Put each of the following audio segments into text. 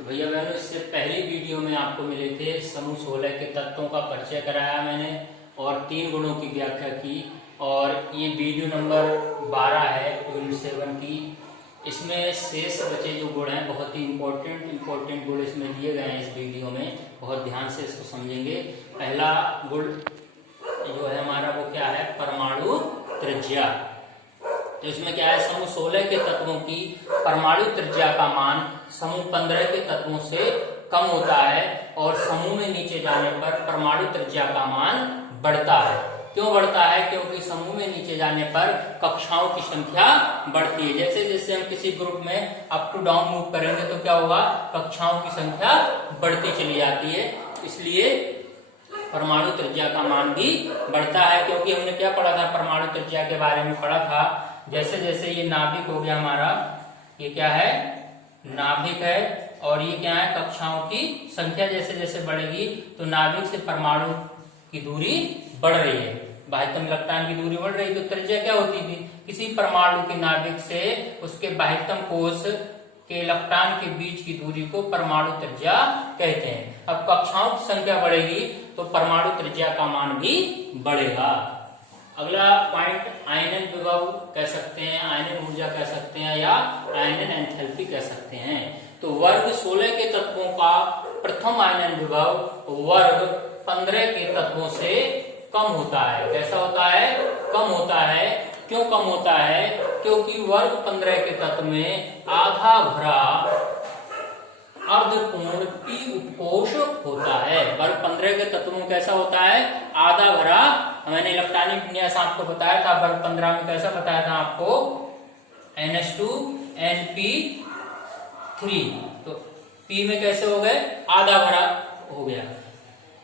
तो भैया बहनों, इससे पहली वीडियो में आपको मिले थे समूह 16 के तत्वों का परिचय कराया मैंने और 3 गुणों की व्याख्या की। और ये वीडियो नंबर 12 है यूनिट 7 की। इसमें शेष बचे जो गुण हैं बहुत ही इम्पोर्टेंट गुण इसमें दिए गए हैं। इस वीडियो में बहुत ध्यान से इसको समझेंगे। पहला गुण जो है हमारा वो क्या है, परमाणु त्रिज्या। तो इसमें क्या है, समूह 16 के तत्वों की परमाणु त्रिज्या का मान समूह 15 के तत्वों से कम होता है और समूह में नीचे जाने पर परमाणु त्रिज्या का मान बढ़ता है। क्यों बढ़ता है? क्योंकि समूह में नीचे जाने पर कक्षाओं की संख्या बढ़ती है। जैसे जैसे हम किसी ग्रुप में अप टू डाउन मूव करेंगे तो क्या होगा, कक्षाओं की संख्या बढ़ती चली जाती है। इसलिए परमाणु त्रिज्या का मान भी बढ़ता है। क्योंकि हमने क्या पढ़ा था, परमाणु त्रिज्या के बारे में पढ़ा था। जैसे जैसे ये नाभिक हो गया हमारा, ये क्या है, नाभिक है, और ये क्या है, कक्षाओं की संख्या जैसे जैसे बढ़ेगी तो नाभिक से परमाणु की दूरी बढ़ रही है, बाह्यतम इलेक्ट्रॉन की दूरी बढ़ रही। तो त्रिज्या क्या होती थी, किसी परमाणु के नाभिक से उसके बाह्यतम कोश के इलेक्ट्रॉन के बीच की दूरी को परमाणु त्रिज्या कहते हैं। अब कक्षाओं की संख्या बढ़ेगी तो परमाणु त्रिज्या का मान भी बढ़ेगा। अगला पॉइंट आयनन विभव कह सकते हैं, आयनन ऊर्जा कह सकते हैं, या आयनन एंथैल्पी कह सकते हैं। तो वर्ग 16 के तत्वों का प्रथम आयनन विभव वर्ग 15 के तत्वों से कम होता है। कैसा होता है? कम होता है। क्यों कम होता है? क्योंकि वर्ग 15 के तत्व में आधा भरा अर्धपूर्ण पी उपकोष होता है। वर्ग 15 के तत्व में कैसा होता है, आधा भरा। मैंने इलेक्ट्रॉनिक विन्यास आपको बताया था, वर्ग 15 में कैसा बताया था आपको, NH2 NP3। तो P में कैसे हो गए, आधा भरा हो गया।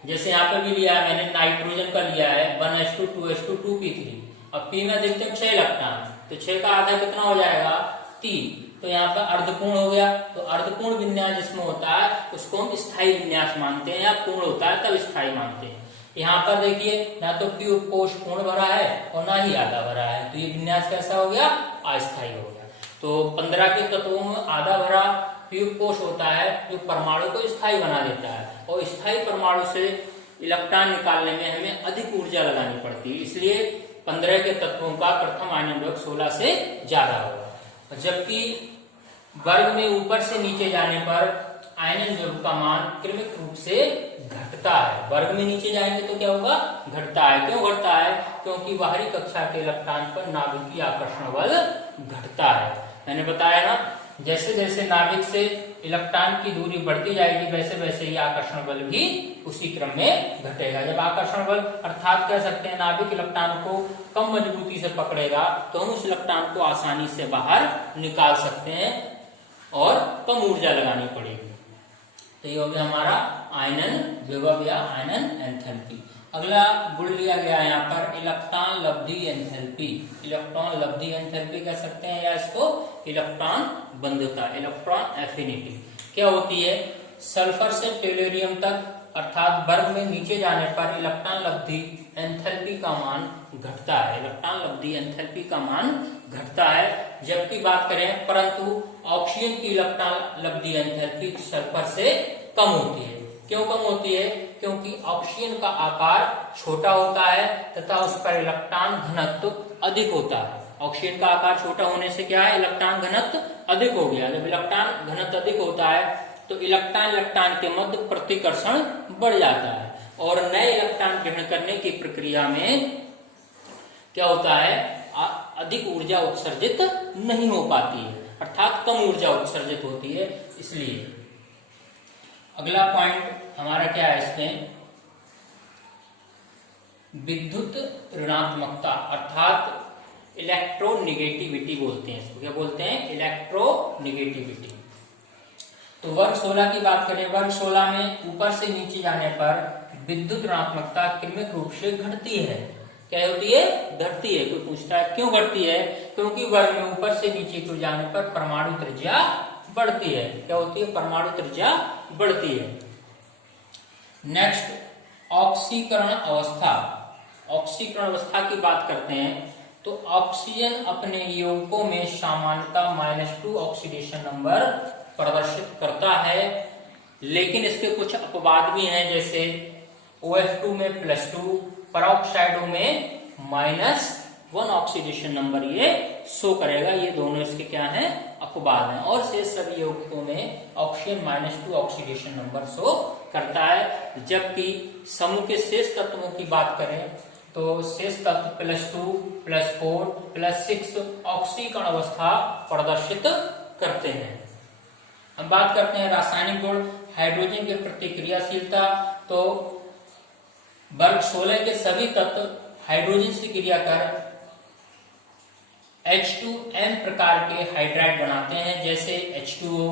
जैसे यहाँ पे भी लिया है मैंने, नाइट्रोजन का लिया है 1H2 2H2 2P3। अब P में देखते हैं 6 इलेक्ट्रॉन, तो 6 का आधा कितना हो जाएगा, 3। तो यहाँ पर अर्धपूर्ण हो गया। तो अर्धपूर्ण विन्यास जिसमें होता है उसको हम स्थायी विन्यास मानते हैं, या पूर्ण होता है तब स्थायी मानते हैं। यहाँ पर देखिए, ना तो P उपकोष पूर्ण भरा है और ना ही आधा भरा है, तो ये विन्यास कैसा हो गया, अस्थायी हो गया। तो 15 के तत्वों में आधा भरा P उपकोष होता है जो परमाणु को स्थायी बना देता है, और स्थायी परमाणु से इलेक्ट्रॉन निकालने में हमें अधिक ऊर्जा लगानी पड़ती है। इसलिए 15 के तत्वों का प्रथम आयनन विभव 16 से ज्यादा होगा। जबकि वर्ग में ऊपर से नीचे जाने पर आयनन विभव का मान क्रमिक रूप से घटता है। वर्ग में नीचे जाएंगे तो क्या होगा, घटता है। क्यों घटता है? क्योंकि बाहरी कक्षा के इलेक्ट्रॉन पर नाभिकीय आकर्षण बल घटता है। मैंने बताया ना, जैसे जैसे नाभिक से इलेक्ट्रॉन की दूरी बढ़ती जाएगी वैसे वैसे ही आकर्षण बल भी उसी क्रम में घटेगा। जब आकर्षण बल अर्थात कह सकते हैं नाभिक इलेक्ट्रॉन को कम मजबूती से पकड़ेगा तो हम उस इलेक्ट्रॉन को आसानी से बाहर निकाल सकते हैं और कम ऊर्जा लगानी पड़ेगी। तो ये हो गया हमारा आयनन विभव या आयनन एंथैल्पी। अगला गुण लिया गया है यहाँ पर इलेक्ट्रॉन लब्धि एंथैल्पी। इलेक्ट्रॉन लब्धि एंथैल्पी कह सकते हैं, या इसको इलेक्ट्रॉन बंधुता, इलेक्ट्रॉन एफिनिटी। क्या होती है, सल्फर से टेलोरियम तक अर्थात वर्ग में नीचे जाने पर इलेक्ट्रॉन लब्धि एंथैल्पी का मान घटता है। इलेक्ट्रॉन लब्धि एंथैल्पी का मान घटता है। जबकि बात करें, परंतु ऑक्सीजन की इलेक्ट्रॉन लब्धि एंथैल्पी सल्फर से कम होती है। क्यों कम होती है? क्योंकि ऑक्सीजन का आकार छोटा होता है तथा उस पर इलेक्ट्रॉन घनत्व अधिक होता है। ऑक्सीजन का आकार छोटा होने से क्या है, इलेक्ट्रॉन घनत्व अधिक हो गया। जब इलेक्ट्रॉन घनत्व अधिक होता है तो इलेक्ट्रॉन के मध्य प्रतिकर्षण बढ़ जाता है और नए इलेक्ट्रॉन ग्रहण करने की प्रक्रिया में क्या होता है, अधिक ऊर्जा उत्सर्जित नहीं हो पाती है, अर्थात कम ऊर्जा उत्सर्जित होती है। इसलिए अगला पॉइंट हमारा क्या है, इसमें विद्युत ऋणात्मकता अर्थात इलेक्ट्रोनिगेटिविटी बोलते हैं इसको। क्या बोलते हैं? इलेक्ट्रोनिगेटिविटी। तो वर्ग 16 की बात करें, वर्ग 16 में ऊपर से नीचे जाने पर विद्युत ऋणात्मकता क्रमिक रूप से घटती है। क्या होती है? घटती है। कोई पूछता है क्यों घटती है? क्योंकि वर्ग में ऊपर से नीचे को जाने पर परमाणु त्रिज्या बढ़ती है। क्या होती है? परमाणु त्रिज्या बढ़ती है। नेक्स्ट, ऑक्सीकरण अवस्था। ऑक्सीकरण अवस्था की बात करते हैं तो ऑक्सीजन अपने यौगिकों में सामान्यतः -2 ऑक्सीडेशन नंबर प्रदर्शित करता है, लेकिन इसके कुछ अपवाद भी हैं, जैसे OH2 में +2, पेरोक्साइडों में -1 ऑक्सीडेशन नंबर ये शो करेगा। ये दोनों इसके क्या हैं, अपवाद हैं। और शेष सभी यौगिकों में ऑक्सीजन -2 ऑक्सीडेशन नंबर शो करता है। जबकि समूह के शेष तत्वों की बात करें तो शेष तत्व +2, +4, +6 ऑक्सीकरण अवस्था प्रदर्शित करते हैं। हम बात करते हैं रासायनिक गुण। हाइड्रोजन की प्रतिक्रियाशीलता, तो वर्ग 16 के सभी तत्व हाइड्रोजन से क्रिया कर H2M प्रकार के हाइड्राइड बनाते हैं, जैसे H2O,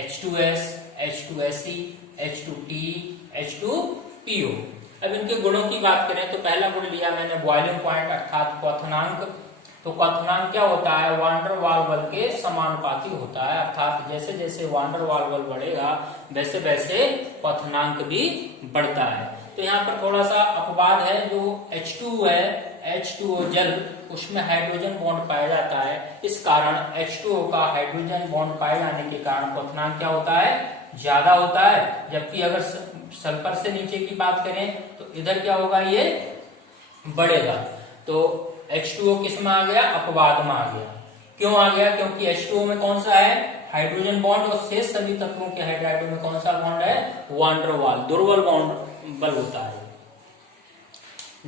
H2S, H2Se, H2Te, H2PO। अब इनके गुणों की बात करें तो पहला गुण लिया मैंने बॉइलिंग पॉइंट अर्थात क्वथनांक। तो क्वथनांक क्या होता है, वान डेर वाल बल के समानुपाती होता है, अर्थात जैसे जैसे वान डेर वाल बल बढ़ेगा वैसे वैसे क्वथनांक भी बढ़ता है। तो यहाँ पर थोड़ा सा अपवाद है, जो H2O है, H2O जल, उसमें हाइड्रोजन बॉन्ड पाया जाता है। इस कारण H2O का हाइड्रोजन बॉन्ड पाए जाने के कारण क्वथनांक क्या होता है, ज्यादा होता है। जबकि अगर सल्फर से नीचे की बात करें तो इधर क्या होगा, ये बढ़ेगा। तो H2O किस में आ गया, अपवाद में आ गया। क्यों आ गया, क्योंकि H2O में कौन सा है, हाइड्रोजन बॉन्ड, और शेष सभी तत्वों के हाइड्राइडों में कौन सा बॉन्ड है, वान डेर वाल, दुर्बल बॉन्ड बल होता है।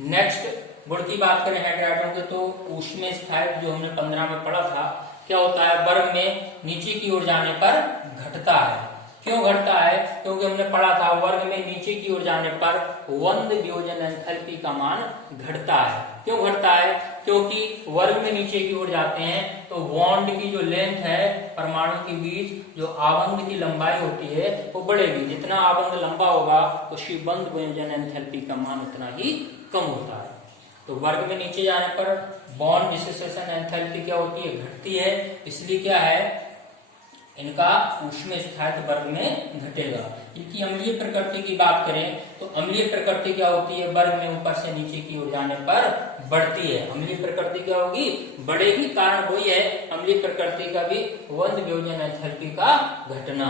नेक्स्ट गुण की बात करें हाइड्राइडों के, तो ऊष्मीय स्थायित्व जो हमने 15 में पढ़ा था, क्या होता है, वर्ग में नीचे की ओर जाने पर घटता है। क्यों घटता है, क्योंकि हमने पढ़ा था वर्ग में नीचे की ओर जाने पर वंद वियोजन एंथैल्पी का मान घटता है। क्यों घटता है, क्योंकि वर्ग में नीचे की ओर जाते हैं तो बॉन्ड की जो लेंथ है परमाणु के बीच, जो आबंध की लंबाई होती है वो बढ़ेगी। जितना आबंध लंबा होगा उसकी बंध वियोजन एंथैल्पी का मान उतना ही कम होता है। तो वर्ग में नीचे जाने पर बॉन्ड डिसोसिएशन एंथैल्पी क्या होती है, घटती है। इसलिए क्या है, इनका ऊष्मीय स्थायित्व वर्ग में घटेगा। इनकी अम्लीय प्रकृति की बात करें तो अम्लीय प्रकृति क्या होती है, वर्ग में ऊपर से नीचे की ओर जाने पर बढ़ती है। अम्लीय प्रकृति क्या होगी, बढ़ेगी। कारण वही है अम्लीय प्रकृति का भी वंद वियोजन एंथैल्पी का घटना।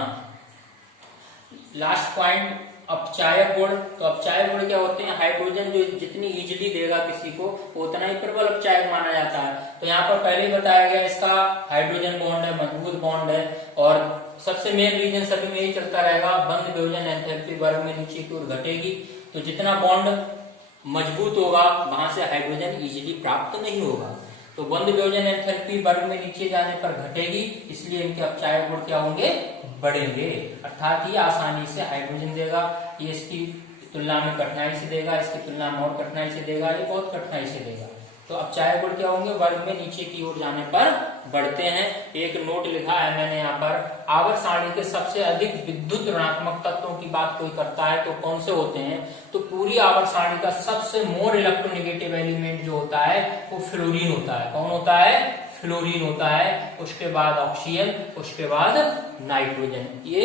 लास्ट पॉइंट, अपचायक गुण। तो अपचायक गुण क्या होते हैं, हाइड्रोजन जो जितनी इजीली देगा किसी को उतना ही प्रबल अपचायक माना जाता है। तो यहाँ पर पहले ही बताया गया, इसका हाइड्रोजन बॉन्ड है, मजबूत बॉन्ड है, और सबसे मेन रीजन सभी में यही चलता रहेगा, बंध वियोजन एंथैल्पी वर्ग में नीचे की ओर घटेगी। तो जितना बॉन्ड मजबूत होगा वहां से हाइड्रोजन इजीली प्राप्त नहीं होगा। तो बंध वियोजन एंथैल्पी वर्ग में नीचे जाने पर घटेगी, इसलिए इनके अपचायक गुण क्या होंगे, बढ़ेंगे। अर्थात ये आसानी से हाइड्रोजन देगा, ये इसकी तुलना में कठिनाई से देगा, इसकी तुलना में और कठिनाई से देगा, ये बहुत कठिनाई से देगा। तो अपचायक गुण क्या होंगे, वर्ग में नीचे की ओर जाने पर बढ़ते हैं। एक नोट लिखा है मैंने यहाँ पर, आवर्त सारणी के सबसे अधिक विद्युत ऋणात्मक तत्वों की बात कोई करता है तो कौन से होते हैं, तो पूरी आवर्त सारणी का सबसे मोर इलेक्ट्रोनेगेटिव एलिमेंट जो होता है वो फ्लोरीन होता है। कौन होता है, फ्लोरीन होता है। उसके बाद ऑक्सीजन, उसके बाद नाइट्रोजन। ये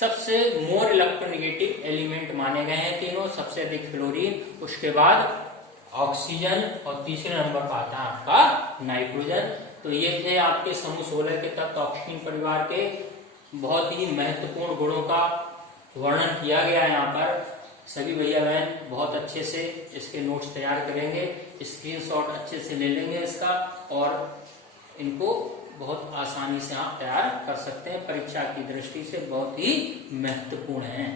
सबसे मोर इलेक्ट्रोनेगेटिव एलिमेंट माने गए हैं तीनों। सबसे अधिक फ्लोरीन, उसके बाद ऑक्सीजन, और तीसरे नंबर पर आता है आपका नाइट्रोजन। तो ये थे आपके समूह 16 के तत्व ऑक्सीजन परिवार के। बहुत ही महत्वपूर्ण गुणों का वर्णन किया गया है यहाँ पर। सभी भैया बहन बहुत अच्छे से इसके नोट्स तैयार करेंगे, स्क्रीनशॉट अच्छे से ले लेंगे इसका, और इनको बहुत आसानी से आप तैयार कर सकते हैं। परीक्षा की दृष्टि से बहुत ही महत्वपूर्ण है।